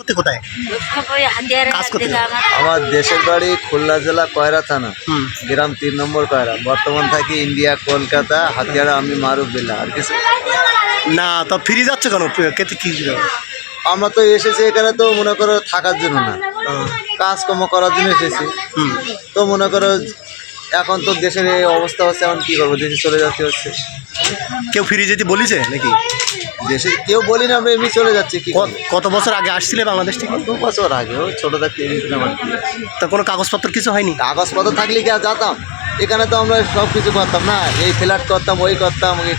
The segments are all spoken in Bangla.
করতে কোথায়? আমার দেশের বাড়ি খুলনা জেলা কয়রা থানা। গ্রাম তিন নম্বর কয়রা। বর্তমান থাকি ইন্ডিয়া কলকাতা হাতিয়ারা আমি মারুফ বিল্লা আর কিছু? না তো ফিরে যাচ্ছে কেন? কেতে কি আমরা তো এসেছি এখানে তো মনে করো থাকার জন্য না। কাজকর্ম করার জন্য এসেছি। তো মনে করো এখন তো দেশের এই অবস্থা হচ্ছে এখন কী করব? দেশে চলে যাচ্ছে হচ্ছে। কেউ ফিরে যেতে বলিছে নাকি? দেশে কেউ বলি না আমরা এমনি চলে যাচ্ছি কি কত- কত বছর আগে আসছিলে বাংলাদেশ থেকে? দু বছর আগে? ওই ছোটো থাকতে আর কি। তা কোনো কাগজপত্র কিছু হয়নি? কাগজপত্র থাকলে কি আর যেতাম? এখানে তো আমরা সব কিছু করতাম না। এই ফ্ল্যাট করতাম ওই করতাম ওই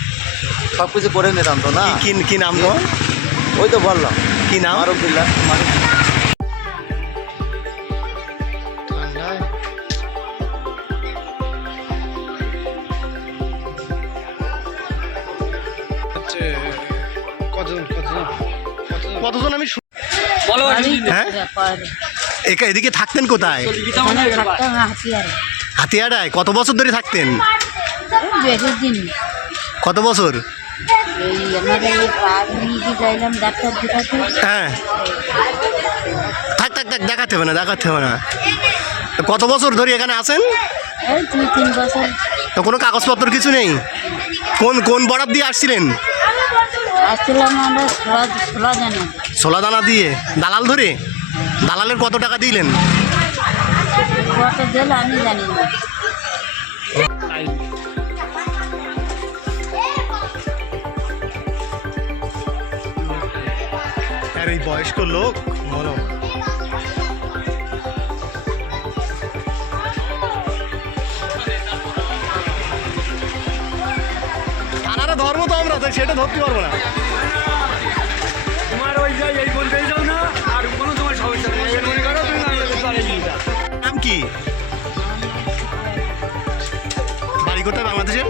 সব কিছু করে নিতাম তো না? কি কি নাম তোমার? ওই তো বললাম। কি নাম? মারুফ বিল্লা কতজন আমি শু- হ্যাঁ? একা এদিকে থাকতেন কোথায়? এখানে হাতিয়াড়ায় কত বছর ধরে থাকতেন? কত বছর? হ্যাঁ। থাক থাক থাক দেখাতে হবে না দেখাতে হবে না। তো কত বছর ধরে এখানে আছেন? এই দুই তিন বছর। তো কোনো কাগজপত্র কিছু নেই? কোন কোন বরাদ দিয়ে আসছিলেন? আসছিলাম আমরা জানি ছোলা দানা দিয়ে। দালাল ধরে? দালালের কত টাকা দিলেন? কত দিল আমি জানি না। আর এই বয়স্ক লোক বলো। থানারে ধর্ম তো আমরা তাই সেটা ধরতে পারব না। তোমার ওই যাই এই বলতে যাও না আর কোনো তোমার সমস্যা নেই। মনে করো তুমি নাম কি? বাড়ি কোথায় বাংলাদেশের?